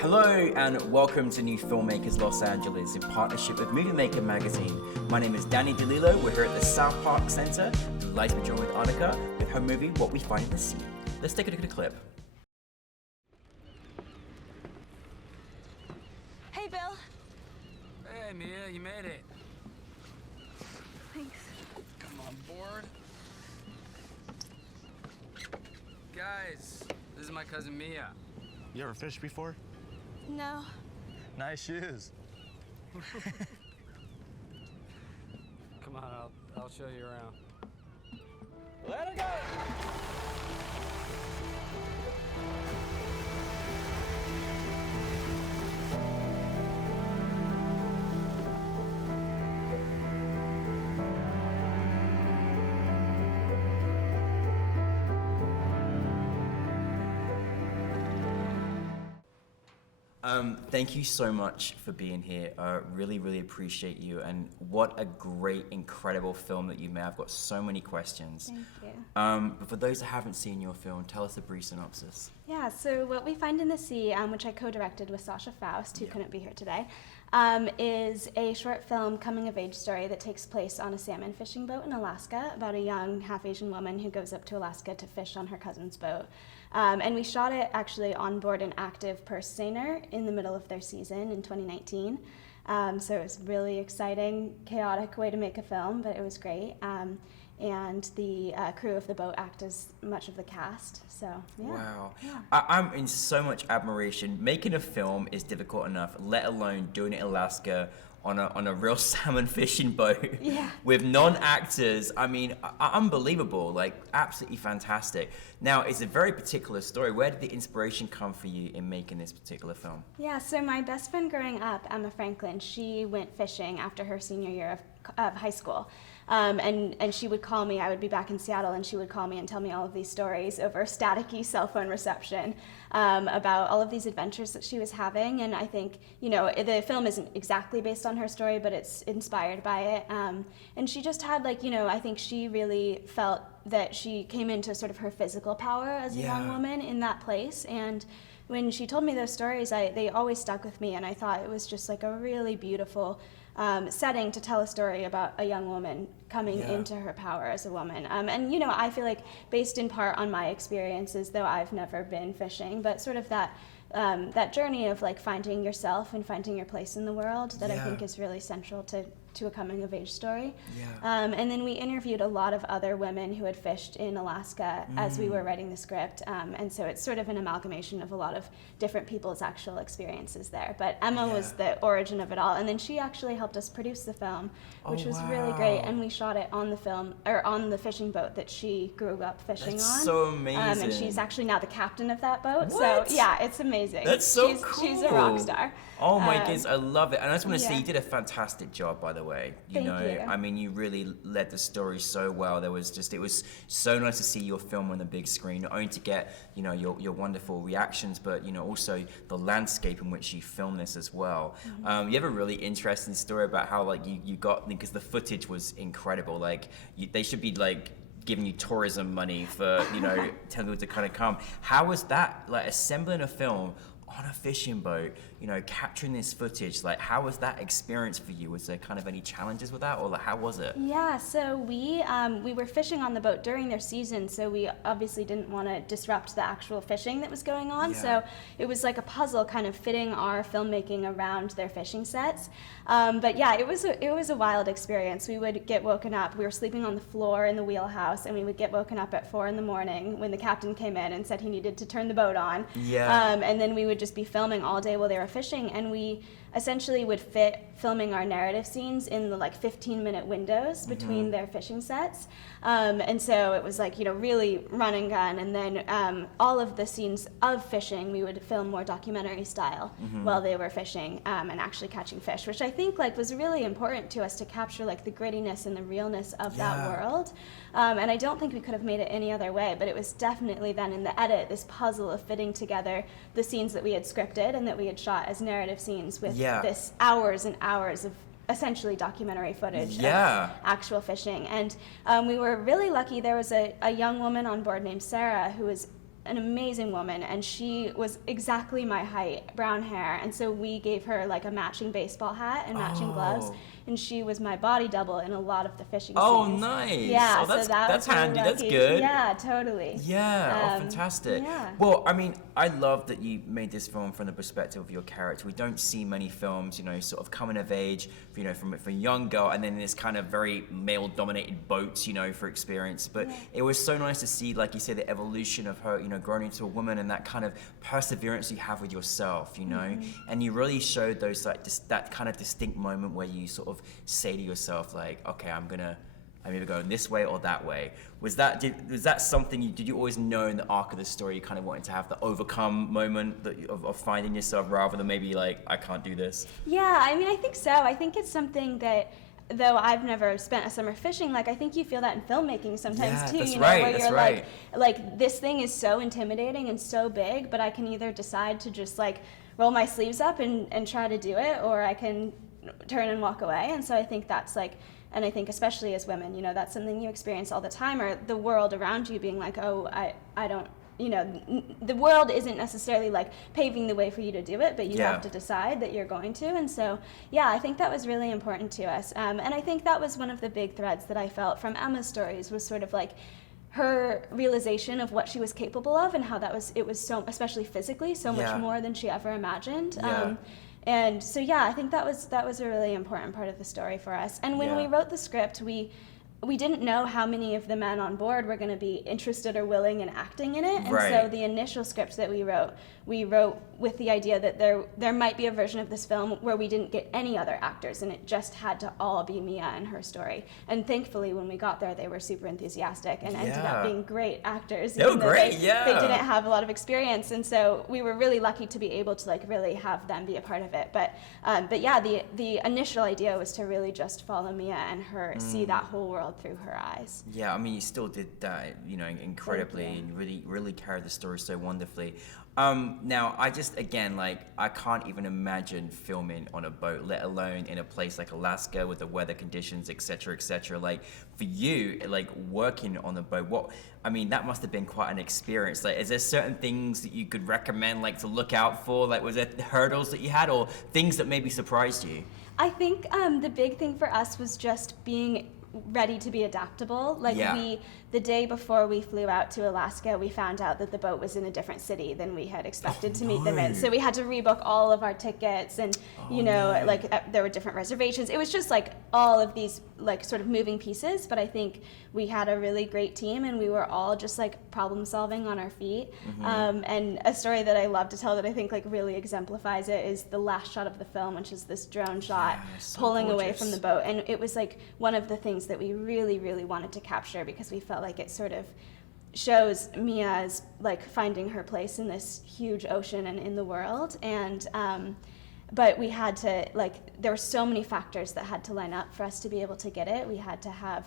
Hello and welcome to New Filmmakers Los Angeles in partnership with Movie Maker magazine. My name is Danny DeLillo. We're here at the South Park Center. Delighted to be joined with Anika with her movie What We Find in the Sea. Let's take a look at a clip. Hey, Bill. Hey, Mia, you made it. Thanks. Come on board. Guys, this is my cousin Mia. You ever fished before? No. Nice shoes. Come on, I'll show you around. Let it go! Thank you so much for being here. Really appreciate you, and what a great, incredible film that you made. I've got so many questions. Thank you. But for those that haven't seen your film, tell us a brief synopsis. Yeah, so What We Find in the Sea, which I co-directed with Sasha Faust, who couldn't be here today, is a short film coming-of-age story that takes place on a salmon fishing boat in Alaska about a young half-Asian woman who goes up to Alaska to fish on her cousin's boat. And we shot it actually on board an active purse seiner in the middle of their season in 2019. So it was really exciting, chaotic way to make a film, but it was great. And the crew of the boat act as much of the cast, so yeah. Wow. Yeah. I'm in so much admiration. Making a film is difficult enough, let alone doing it in Alaska on a real salmon fishing boat with non-actors. I mean, unbelievable, like absolutely fantastic. Now, it's a very particular story. Where did the inspiration come for you in making this particular film? Yeah, so my best friend growing up, Emma Franklin, she went fishing after her senior year of high school. And she would call me, I would be back in Seattle, and she would call me and tell me all of these stories over staticky cell phone reception about all of these adventures that she was having. And I think, you know, the film isn't exactly based on her story, but it's inspired by it. And she just had, like, you know, I think she really felt that she came into sort of her physical power as a young woman in that place. And when she told me those stories, they always stuck with me, and I thought it was just like a really beautiful setting to tell a story about a young woman coming into her power as a woman. And you know, I feel like based in part on my experiences, though I've never been fishing, but sort of that journey of like finding yourself and finding your place in the world that I think is really central to a coming of age story. And then we interviewed a lot of other women who had fished in Alaska as we were writing the script. And so it's sort of an amalgamation of a lot of different people's actual experiences there. But Emma was the origin of it all. And then she actually helped us produce the film, which was really great. And we shot it on the film, or on the fishing boat that she grew up fishing on. That's so amazing. And she's actually now the captain of that boat. What? So yeah, it's amazing. That's so cool. She's a rock star. Oh my goodness, I love it. And I just want to say you did a fantastic job, by the way. Thank you. I mean, you really led the story so well. It was so nice to see your film on the big screen, not only to get, you know, your wonderful reactions, but, you know, also the landscape in which you filmed this as well. You have a really interesting story about how, like, you got, because the footage was incredible. Like, they should be, like, giving you tourism money for, you know, telling people to kind of come. How was that, like, assembling a film on a fishing boat, you know, capturing this footage? Like, how was that experience for you? Was there kind of any challenges with that, or like, how was it? Yeah, so we were fishing on the boat during their season, so we obviously didn't want to disrupt the actual fishing that was going on. So it was like a puzzle, kind of fitting our filmmaking around their fishing sets. But yeah, it was a wild experience. We would get woken up. We were sleeping on the floor in the wheelhouse, and we would get woken up at 4 a.m. when the captain came in and said he needed to turn the boat on. And then we would just be filming all day while they were fishing, and we essentially would fit filming our narrative scenes in the like 15-minute windows between their fishing sets. And so it was like, you know, really run and gun, and then all of the scenes of fishing we would film more documentary style while they were fishing and actually catching fish, which I think like was really important to us to capture like the grittiness and the realness of that world. And I don't think we could have made it any other way, but it was definitely then in the edit, this puzzle of fitting together the scenes that we had scripted and that we had shot as narrative scenes with this hours and hours of essentially documentary footage of actual fishing. And we were really lucky. There was a young woman on board named Sarah who was an amazing woman, and she was exactly my height, brown hair, and so we gave her like a matching baseball hat and matching gloves, and she was my body double in a lot of the fishing scenes. Nice. Yeah, that's, so that that's was really handy. That's lucky. good. Yeah, totally. Yeah, fantastic. Yeah. Well, I mean, I love that you made this film from the perspective of your character. We don't see many films, you know, sort of coming of age, you know, from a young girl, and then this kind of very male-dominated boats, you know, for experience. But it was so nice to see, like you said, the evolution of her, you know, growing into a woman, and that kind of perseverance you have with yourself, you know. And you really showed those like that kind of distinct moment where you sort of say to yourself, like, okay, I'm either going this way or that way. Was that something did you always know in the arc of the story you kind of wanted to have the overcome moment of finding yourself, rather than maybe like, I can't do this? Yeah, I mean, I think so. I think it's something that, though I've never spent a summer fishing, like I think you feel that in filmmaking sometimes too. That's you know, right, where that's you're right. like this thing is so intimidating and so big, but I can either decide to just like roll my sleeves up and try to do it, or I can turn and walk away. And so I think that's like, and I think especially as women, you know, that's something you experience all the time, or the world around you being like, oh, I don't, you know, the world isn't necessarily like paving the way for you to do it, but you have to decide that you're going to. And so, yeah, I think that was really important to us. And I think that was one of the big threads that I felt from Emma's stories, was sort of like her realization of what she was capable of, and how it was so, especially physically, so much more than she ever imagined. And so, yeah, I think that was a really important part of the story for us. And when we wrote the script, we didn't know how many of the men on board were going to be interested or willing in acting in it. And so the initial script that we wrote with the idea that there might be a version of this film where we didn't get any other actors, and it just had to all be Mia and her story. And thankfully, when we got there, they were super enthusiastic and ended up being great actors. They were great, they didn't have a lot of experience, and so we were really lucky to be able to like really have them be a part of it. But yeah, the initial idea was to really just follow Mia and her, see that whole world through her eyes. Yeah, I mean, you still did that, you know, incredibly, and really carried the story so wonderfully. Now, I just, again, like, I can't even imagine filming on a boat, let alone in a place like Alaska with the weather conditions, et cetera, et cetera. Like, for you, like, working on the boat, I mean, that must have been quite an experience. Like, is there certain things that you could recommend, like, to look out for? Like, was there hurdles that you had, or things that maybe surprised you? I think the big thing for us was just being ready to be adaptable. Like the day before we flew out to Alaska, we found out that the boat was in a different city than we had expected to meet them in. So we had to rebook all of our tickets, and like there were different reservations. It was just like all of these like sort of moving pieces, but I think we had a really great team, and we were all just like problem solving on our feet. And a story that I love to tell that I think like really exemplifies it is the last shot of the film, which is this drone shot pulling away from the boat. And it was like one of the things that we really wanted to capture, because we felt like it sort of shows Mia as like finding her place in this huge ocean and in the world. And but we had to, like, there were so many factors that had to line up for us to be able to get it. We had to have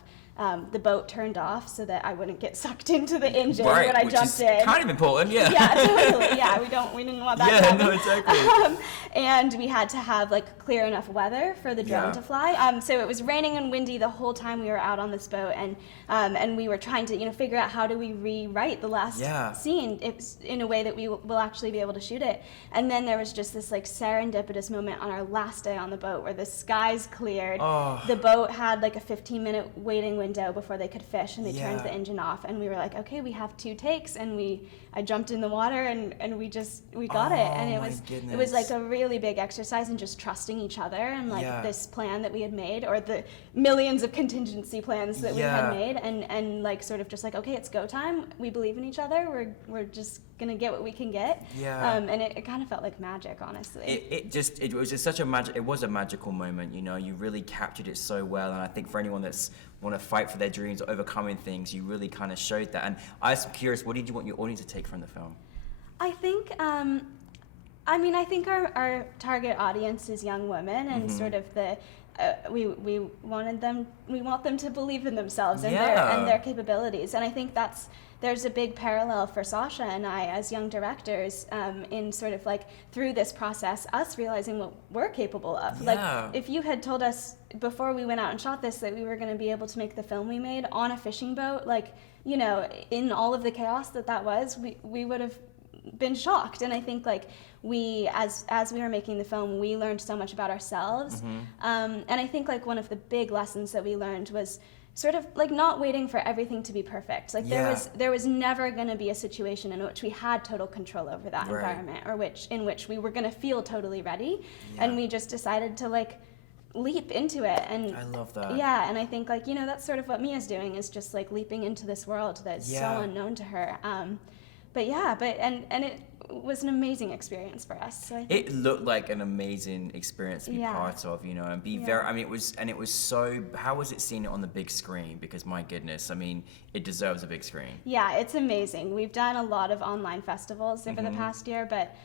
the boat turned off so that I wouldn't get sucked into the engine when I jumped in. Kind of important, yeah. Yeah, totally. Yeah, we didn't want that to happen. No, exactly. And we had to have like clear enough weather for the drone to fly. So it was raining and windy the whole time we were out on this boat, and we were trying to figure out how do we rewrite the last scene in a way that we will actually be able to shoot it. And then there was just this like serendipitous moment on our last day on the boat where the skies cleared. The boat had like a 15-minute waiting window before they could fish, and they turned the engine off, and we were like, okay, we have 2 takes, and I jumped in the water, and we got it. And it was like a really big exercise in just trusting each other, and like this plan that we had made, or the millions of contingency plans that we had made, and like sort of just like, okay, it's go time, we believe in each other, we're just gonna get what we can get. And it kind of felt like magic, honestly. It was just such a magical moment. You really captured it so well, and I think for anyone that's want to fight for their dreams, overcoming things, you really kind of showed that. And I was curious, what did you want your audience to take from the film? I think I mean, I think our target audience is young women, and sort of the we want them to believe in themselves and their capabilities, and I think there's a big parallel for Sasha and I as young directors in sort of like through this process, us realizing what we're capable of. Like if you had told us before we went out and shot this that we were going to be able to make the film we made on a fishing boat, like, you know, in all of the chaos that was, we would have been shocked. And I think like we, as we were making the film, we learned so much about ourselves. And I think like one of the big lessons that we learned was sort of like not waiting for everything to be perfect. Like there was never going to be a situation in which we had total control over that environment, or in which we were going to feel totally ready. And we just decided to like leap into it. And I love that. Yeah, and I think like, you know, that's sort of what Mia's doing, is just like leaping into this world that's so unknown to her. But it was an amazing experience for us. So I think it looked like an amazing experience to be part of, you know, and be very, I mean, it was so, how was it seeing it on the big screen? Because my goodness, I mean, it deserves a big screen. Yeah, it's amazing. We've done a lot of online festivals over the past year, but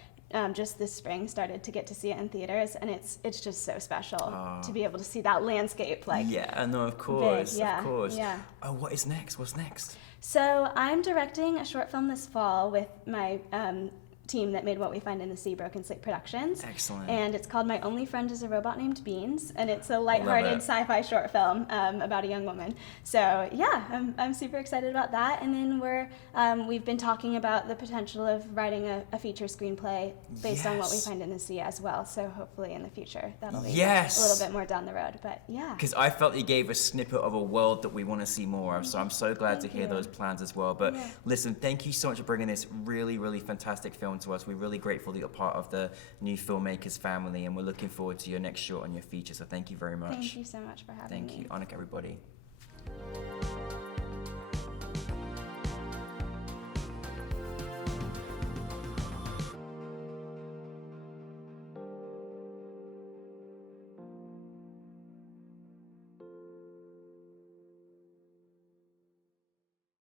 just this spring started to get to see it in theaters, and it's just so special to be able to see that landscape. Like, no, of course, big, of course. Yeah. Oh, what is next? What's next? So I'm directing a short film this fall with my team that made What We Find in the Sea, Broken Slate Productions. Excellent. And it's called My Only Friend is a Robot Named Beans, and it's a lighthearted sci-fi short film about a young woman. So yeah, I'm super excited about that. And then we've been talking about the potential of writing a feature screenplay based on What We Find in the Sea as well. So hopefully in the future that'll be a little bit more down the road. But yeah. Because I felt you gave a snippet of a world that we want to see more of. So I'm so glad to hear those plans as well. But listen, thank you so much for bringing this really, really fantastic film to us. We're really grateful that you're part of the New Filmmakers family, and we're looking forward to your next short and your feature. So thank you very much. Thank you so much for having me. Thank you, Anika, everybody.